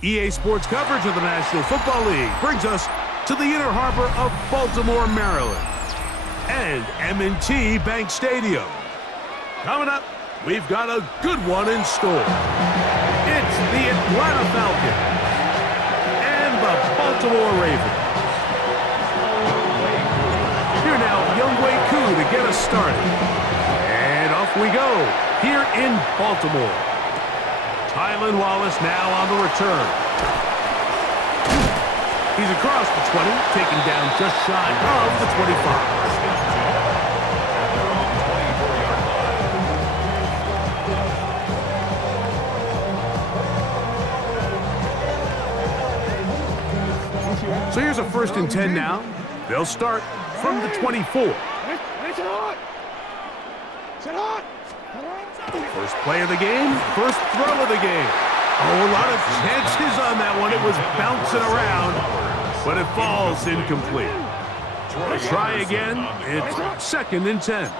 EA Sports coverage of the National Football League brings us to the inner harbor of Baltimore, Maryland, and M&T Bank Stadium. Coming up, we've got a good one in store. It's the Atlanta Falcons and the Baltimore Ravens. Here now, Younghoe Koo to get us started. And off we go, here in Baltimore. Tylan Wallace now on the return. He's across the 20, taken down just shy of the 25. So here's a 1st and 10 now. They'll start from the 24. First play of the game, first throw of the game. Oh, a lot of chances on that one. It was bouncing around, but it falls incomplete. Try again. It's 2nd and 10.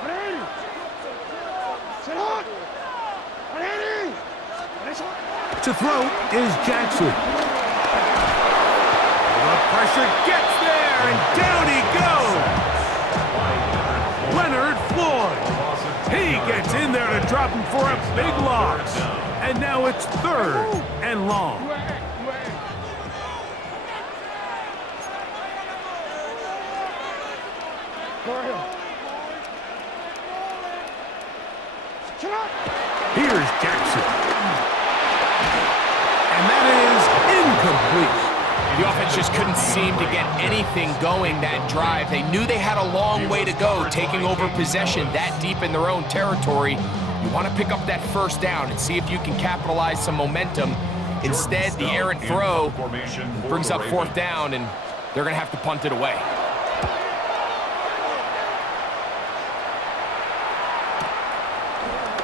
To throw is Jackson. The pressure gets there, and down he goes. Leonard Floyd. He gets in there to drop him for a big loss. And now it's 3rd and long. Here's Jackson. And that is incomplete. The offense just couldn't seem to get anything going that drive. They knew they had a long way to go, taking over possession that deep in their own territory. You want to pick up that 1st down and see if you can capitalize some momentum. Instead, the errant throw brings up 4th down, and they're going to have to punt it away.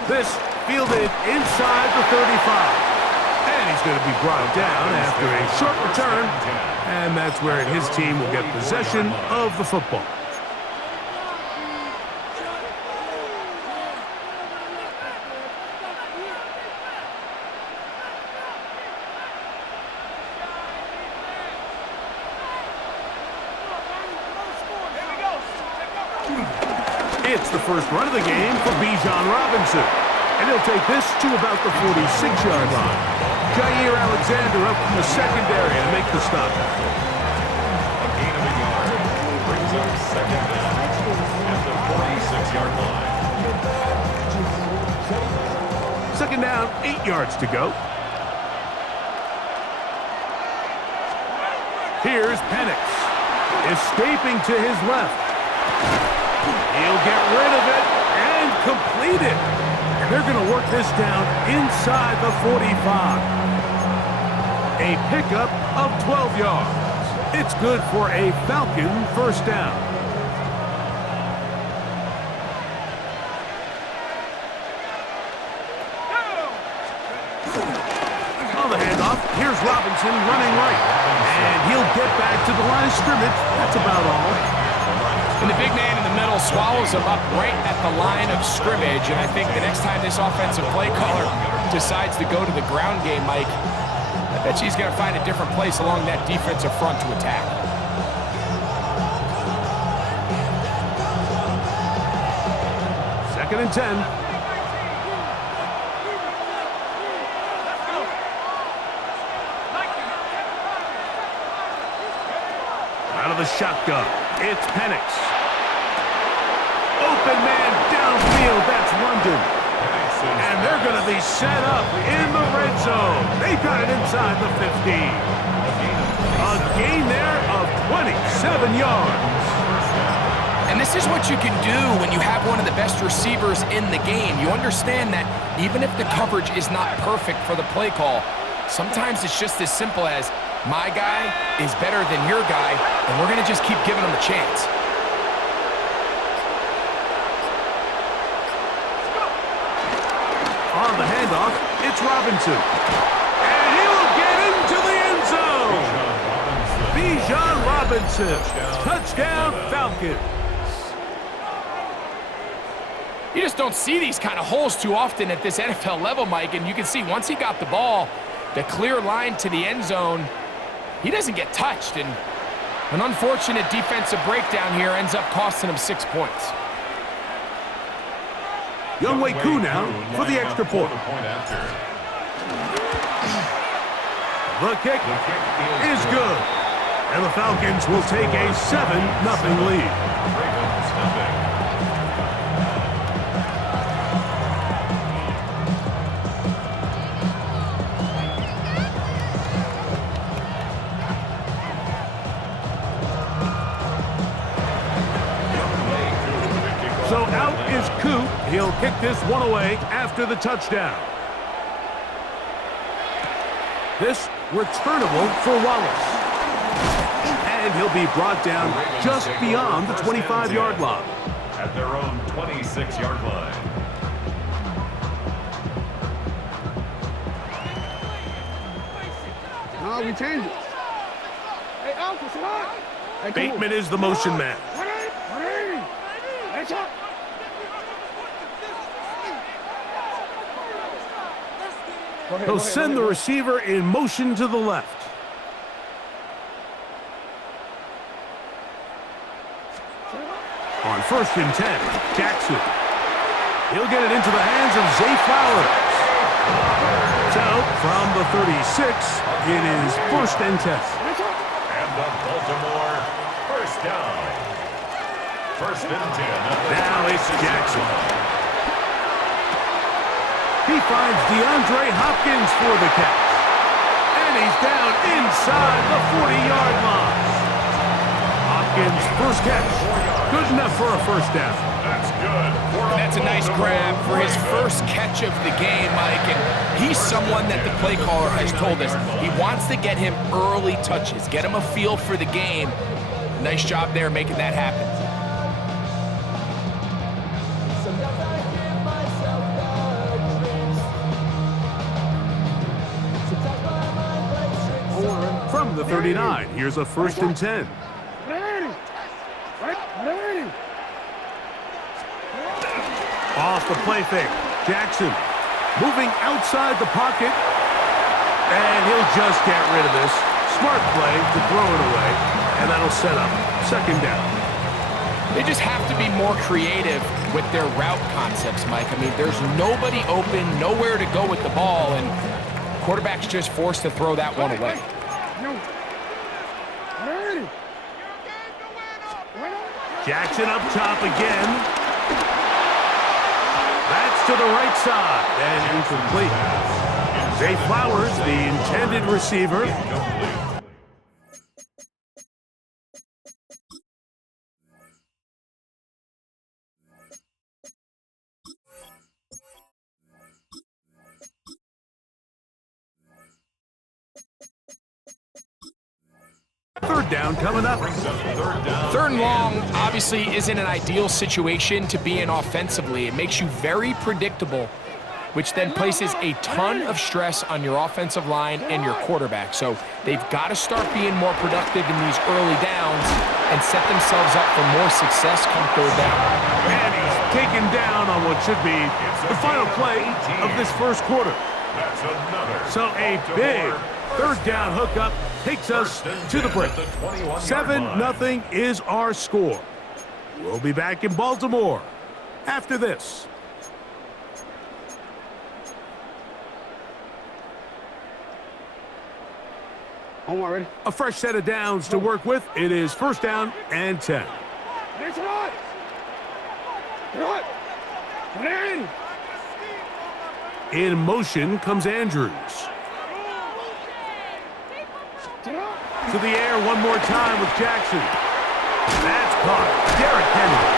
This fielded inside the 35. And he's going to be brought down after a short return. And that's where his team will get possession of the football. It's the first run of the game for Bijan Robinson. And he'll take this to about the 46-yard line. Jair Alexander up from the secondary to make the stop. A gain of a yard brings up 2nd down at the 46-yard line. 2nd down, 8 yards to go. Here's Penix, escaping to his left. He'll get rid of it and complete it. And they're going to work this down inside the 45. A pickup of 12 yards. It's good for a Falcon 1st down. On the handoff, here's Robinson running right. And he'll get back to the line of scrimmage. That's about all. And the big man in the middle swallows him up right at the line of scrimmage. And I think the next time this offensive play caller decides to go to the ground game, Mike, I bet she's going to find a different place along that defensive front to attack. Second and 10. Out of the shotgun, it's Penix. Open man downfield, that's London. And they're going to be set up in the red zone. They got it inside the 15. A gain there of 27 yards. And this is what you can do when you have one of the best receivers in the game. You understand that even if the coverage is not perfect for the play call, sometimes it's just as simple as, my guy is better than your guy, and we're going to just keep giving him a chance. On the handoff, it's Robinson. And he will get into the end zone. Bijan Robinson. Touchdown, Falcons. You just don't see these kind of holes too often at this NFL level, Mike, and you can see once he got the ball, The clear line to the end zone, he doesn't get touched, and an unfortunate defensive breakdown here ends up costing him 6 points. Younghoe Koo now for the extra point. The kick is good. And the Falcons will take a 7-0 lead. So out is Koo. He'll kick this one away after the touchdown. This returnable for Wallace. And he'll be brought down just beyond the 25-yard line. At their own 26-yard line. No, we changed it. Hey, Alpha, it's not. Hey, Bateman is the motion man. He'll send the receiver in motion to the left. On 1st and 10, Jackson. He'll get it into the hands of Zay Flowers. So, from the 36, it is 1st and 10. And the Baltimore first down. 1st and 10. Now it's Jackson. He finds DeAndre Hopkins for the catch. And he's down inside the 40-yard line. Hopkins' first catch. Good enough for a first down. That's good. That's a nice grab for his first catch of the game, Mike. And he's someone that the play caller has told us he wants to get him early touches, get him a feel for the game. Nice job there making that happen. From the 39, here's a 1st and 10. Off the play fake. Jackson moving outside the pocket. And he'll just get rid of this. Smart play to throw it away. And that'll set up 2nd down. They just have to be more creative with their route concepts, Mike. I mean, there's nobody open, nowhere to go with the ball, and quarterback's just forced to throw that one away. Jackson up top again. That's to the right side and incomplete. Zay Flowers, the intended receiver. Third down coming up. 3rd and long obviously isn't an ideal situation to be in offensively. It makes you very predictable, which then places a ton of stress on your offensive line and your quarterback. So they've got to start being more productive in these early downs and set themselves up for more success come 3rd down. And he's taken down on what should be the final play of this 1st quarter. So a big 3rd down hookup takes us to the break. 7-0 is our score. We'll be back in Baltimore after this. Ready? A fresh set of downs to work with. It is 1st down and 10. In motion comes Andrews. To the air one more time with Jackson. That's caught. Derrick Henry.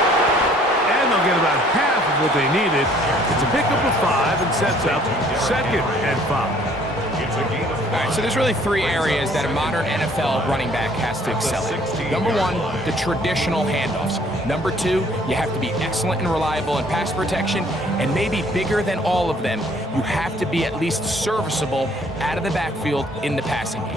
And they'll get about half of what they needed. It's a pickup of 5 and sets up 2nd and 5. All right, so there's really 3 areas that a modern NFL running back has to excel in. Number 1, the traditional handoffs. Number 2, you have to be excellent and reliable in pass protection. And maybe bigger than all of them, you have to be at least serviceable out of the backfield in the passing game.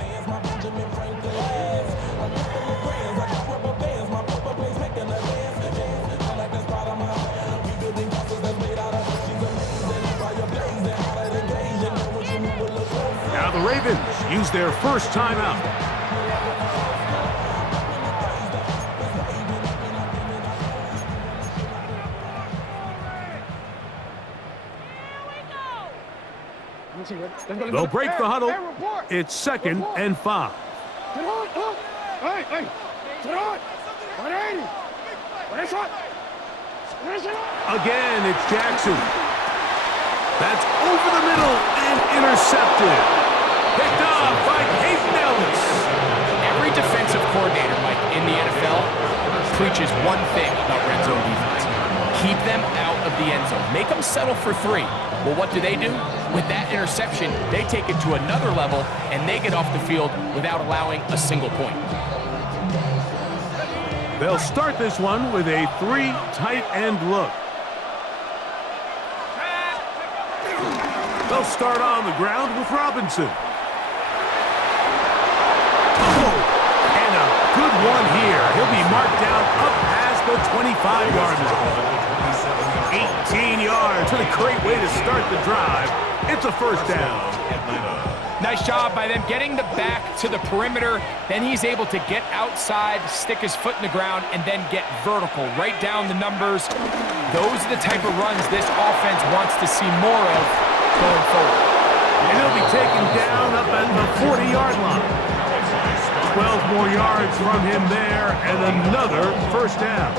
Now the Ravens use their first timeout. They'll break the huddle. It's 2nd and 5. Again, it's Jackson. That's over the middle and intercepted. Picked off by Peyton Ellis. Every defensive coordinator, Mike, in the NFL preaches one thing about red zone defense. Keep them out of the end zone. Make them settle for 3. Well, what do? With that interception, they take it to another level, and they get off the field without allowing a single point. They'll start this one with a 3 tight end look. They'll start on the ground with Robinson. Oh, and a good one here. He'll be marked down up past the 25-yard line. 18 yards. What a great way to start the drive. It's a first down. Nice job by them getting the back to the perimeter. Then he's able to get outside, stick his foot in the ground, and then get vertical. Right down the numbers. Those are the type of runs this offense wants to see more of going forward. And he'll be taken down up at the 40-yard line. 12 more yards from him there, and another first down.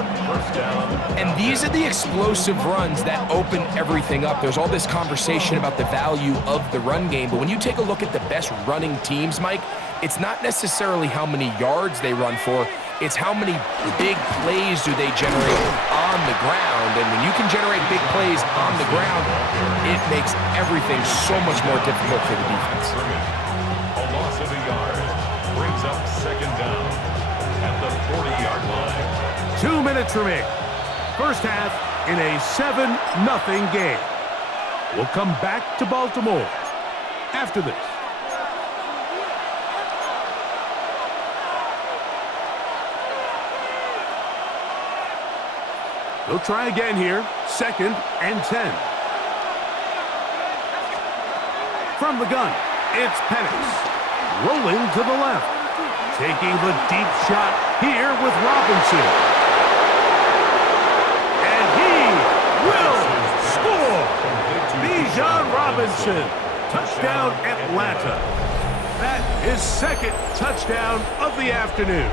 And these are the explosive runs that open everything up. There's all this conversation about the value of the run game, but when you take a look at the best running teams, Mike, it's not necessarily how many yards they run for, it's how many big plays do they generate on the ground. And when you can generate big plays on the ground, it makes everything so much more difficult for the defense. A loss of a yard brings up 2nd down at the 40-yard line. 2 minutes remaining. First half in a 7-0 game. We'll come back to Baltimore after this. They'll try again here. 2nd and 10. From the gun, it's Penix. Rolling to the left. Taking the deep shot here with Robinson. And he will score! Bijan Robinson. Touchdown Atlanta. That is 2nd touchdown of the afternoon.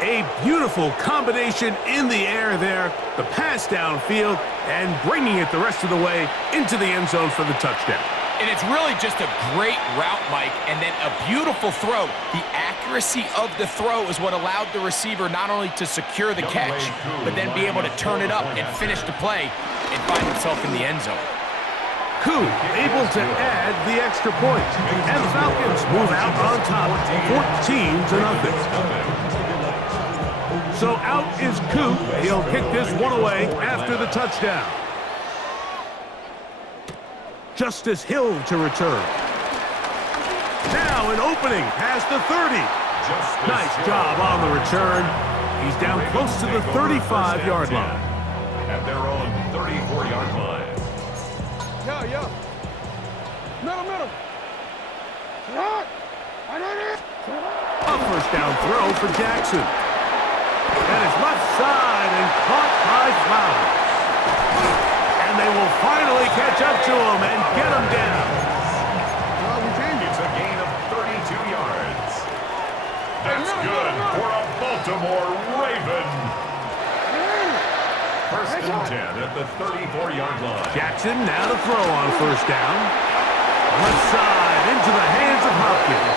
A beautiful combination in the air there. The pass downfield and bringing it the rest of the way into the end zone for the touchdown. And it's really just a great route, Mike, and then a beautiful throw. The accuracy of the throw is what allowed the receiver not only to secure the catch, but then be able to turn it up and finish the play and find himself in the end zone. Koo able to add the extra point. And the Falcons move out on top, 14-0. So out is Koo. He'll kick this one away after the touchdown. Justice Hill to return. Now an opening past the 30. Nice job on the return. He's down close to the 35-yard line. At their own 34-yard line. Yo. Middle. A first down throw for Jackson. And it's left side and caught by Flowers. And they will finally catch up to him and get him down. It's a gain of 32 yards. That's good for a Baltimore Raven. 1st and 10 at the 34-yard line. Jackson now to throw on first down. Left side into the hands of Hopkins.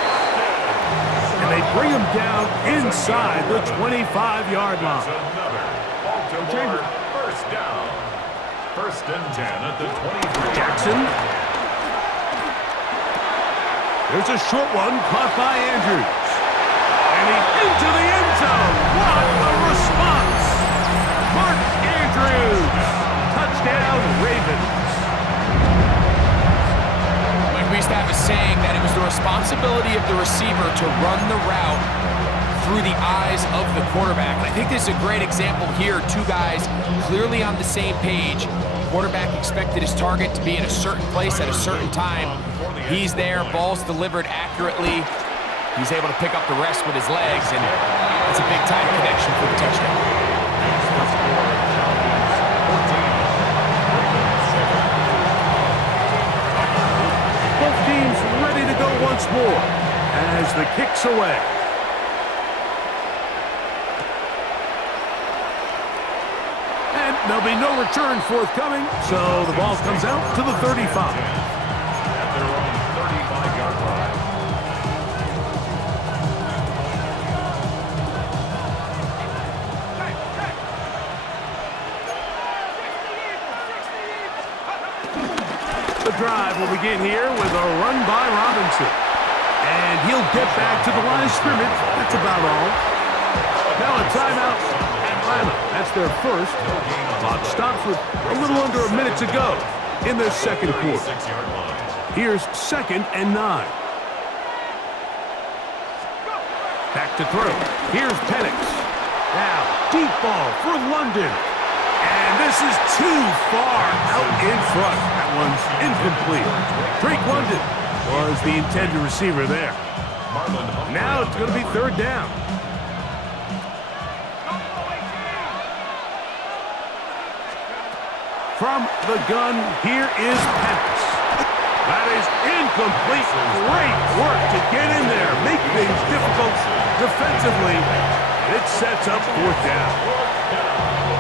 And they bring him down inside the 25-yard line. Another Baltimore first down. 1st and 10 at the 23. Jackson. There's a short one caught by Andrews. And he's into the end zone. What a response. Mark Andrews. Touchdown, Ravens. Like we used to have a saying that it was the responsibility of the receiver to run the route through the eyes of the quarterback. And I think this is a great example here. 2 guys clearly on the same page. Quarterback expected his target to be in a certain place at a certain time. He's there, ball's delivered accurately. He's able to pick up the rest with his legs, and it's a big-time connection for the touchdown. Both teams ready to go once more as the kick's away. And there'll be no return forthcoming, so the ball comes out to the 35. At their own 35-yard line. The drive will begin here with a run by Robinson. And he'll get back to the line of scrimmage. That's about all. Now a timeout, Atlanta. That's their first. Clock stops with a little under a minute to go in the second quarter. Here's 2nd and 9. Back to throw. Here's Penix. Now, deep ball for London. And this is too far out in front. That one's incomplete. Drake London was the intended receiver there. Now it's going to be 3rd down. From the gun, here is Penix. That is incomplete. Great work to get in there, make things difficult defensively. It sets up 4th down.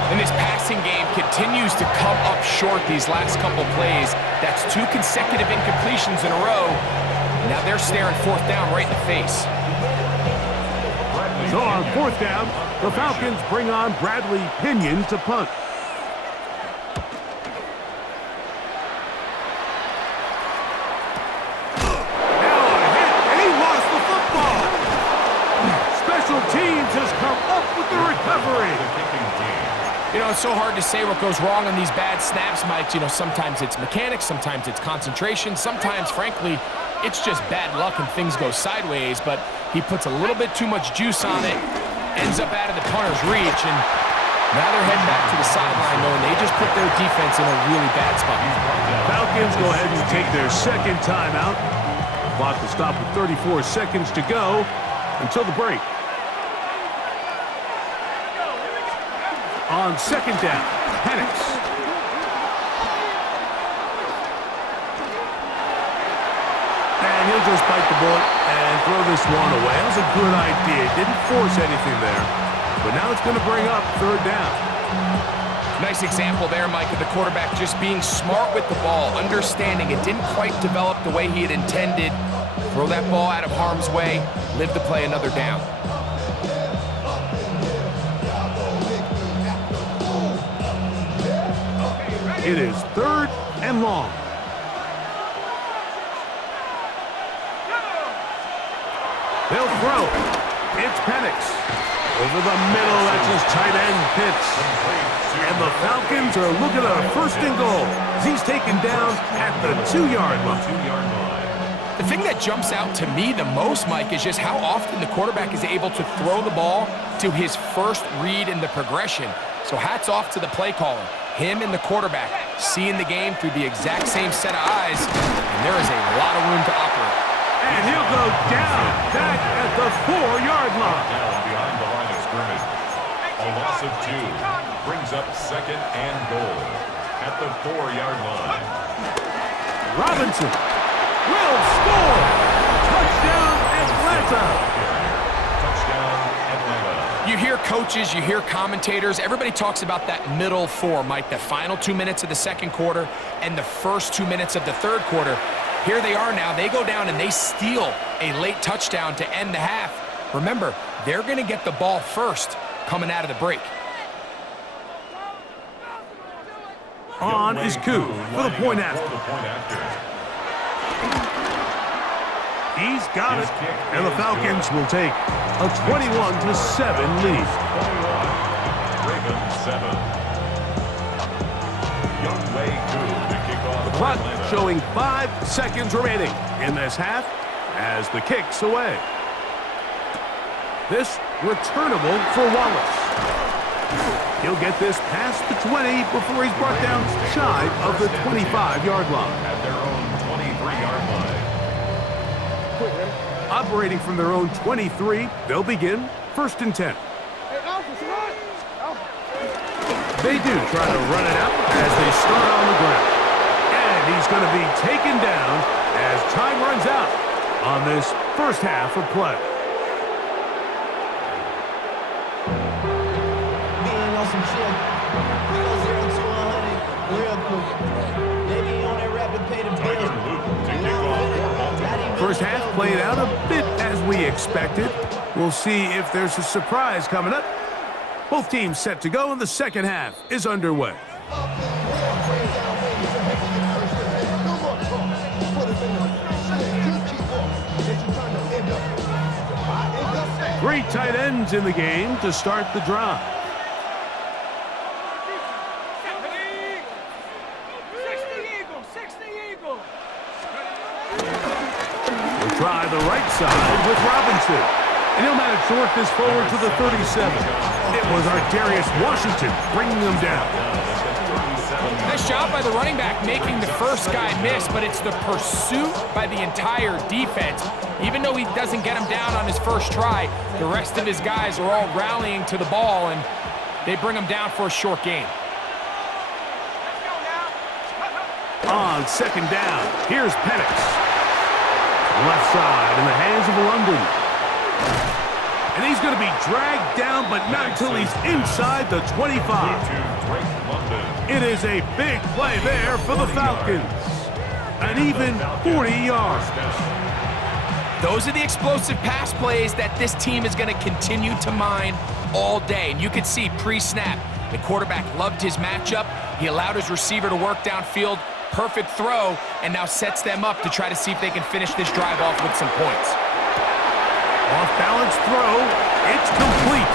And his passing game continues to come up short these last couple plays. That's 2 consecutive incompletions in a row. Now they're staring 4th down right in the face. So on 4th down, the Falcons bring on Bradley Pinion to punt. Now a hit, and he lost the football. Special teams has come up with the recovery. You know, it's so hard to say what goes wrong on these bad snaps, Mike. You know, sometimes it's mechanics, sometimes it's concentration, sometimes, frankly, it's just bad luck and things go sideways, but he puts a little bit too much juice on it, ends up out of the punter's reach, and now they're heading back to the sideline, knowing they just put their defense in a really bad spot. Falcons go ahead and take their 2nd timeout. The clock will stop with 34 seconds to go until the break. On 2nd down, Penix. And he'll just bite the bullet and throw this one away. That was a good idea. Didn't force anything there. But now it's going to bring up 3rd down. Nice example there, Mike, of the quarterback just being smart with the ball, understanding it didn't quite develop the way he had intended. Throw that ball out of harm's way, live to play another down. It is 3rd and long. They'll throw. It's Penix. Over the middle, that's his tight end Pitts. And the Falcons are looking at a 1st and goal. He's taken down at the 2-yard line. The thing that jumps out to me the most, Mike, is just how often the quarterback is able to throw the ball to his first read in the progression. So hats off to the play caller. Him and the quarterback seeing the game through the exact same set of eyes, and there is a lot of room to operate. And he'll go down back at the 4-yard line. Down behind the line of scrimmage. A loss of 2 brings up 2nd and goal at the 4-yard line. Robinson will score. Touchdown, Atlanta. Touchdown, Atlanta. You hear coaches, you hear commentators, everybody talks about that middle 4, Mike, the final 2 minutes of the second quarter and the first 2 minutes of the third quarter. Here they are now. They go down and they steal a late touchdown to end the half. Remember, they're going to get the ball first coming out of the break. On is Koo for the point after. He's got it, and the Falcons will take a 21-7 lead. 21, Ravens 7. Youngway Koo to kick off. The clock showing 5 seconds remaining in this half as the kick's away. This returnable for Wallace. He'll get this past the 20 before he's brought down shy of the 25-yard line. At their own 23-yard line. Operating from their own 23, they'll begin 1st and 10. Hey, Alpha, say hi. Alpha. They do try to run it out as they start on the ground. And he's going to be taken down as time runs out on this first half of play. Being on some shit. We go 0 to 100 real quick. Maybe on that rapid pay the bills. First half played out a bit as we expected. We'll see if there's a surprise coming up. Both teams set to go, and the second half is underway. Three tight ends in the game to start the drive. We'll try the right side with Robinson. And he'll manage to work this forward to the 37. It was Darius Washington bringing them down. Nice job by the running back making the first guy miss, but it's the pursuit by the entire defense. Even though he doesn't get him down on his first try, the rest of his guys are all rallying to the ball, and they bring him down for a short gain. On second down, here's Penix. Left side in the hands of London. And he's going to be dragged down, but not until he's inside the 25. It is a big play there for the Falcons. An even 40 yards. Those are the explosive pass plays that this team is going to continue to mine all day. And you can see pre-snap, the quarterback loved his matchup. He allowed his receiver to work downfield. Perfect throw, and now sets them up to try to see if they can finish this drive off with some points. Off-balance throw, it's complete.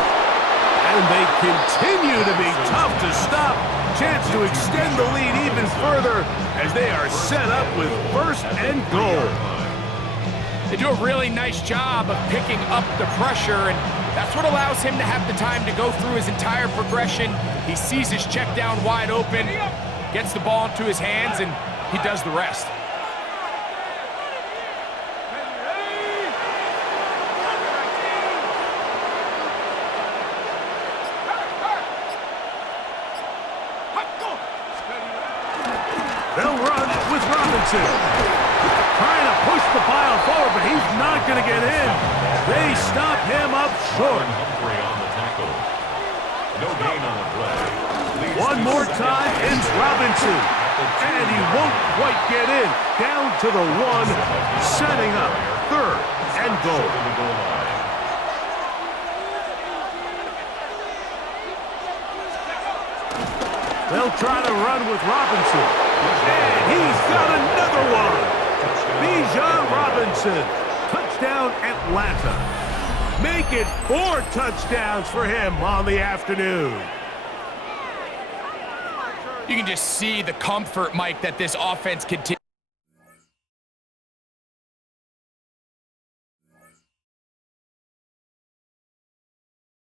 And they continue to be tough to stop. Chance to extend the lead even further as they are set up with 1st and goal. They do a really nice job of picking up the pressure, and that's what allows him to have the time to go through his entire progression. He sees his check down wide open, gets the ball into his hands, and he does the rest. They'll run with Robinson. Trying to push the pile forward, but he's not going to get in. They stop him up short. Humphrey on the tackle. No gain on the play. One more time, it's Robinson. And he won't quite get in. Down to the 1, setting up 3rd and goal. They'll try to run with Robinson. And he's got another one. Bijan Robinson. Touchdown, Atlanta. Make it 4 touchdowns for him on the afternoon. You can just see the comfort, Mike, that this offense continues.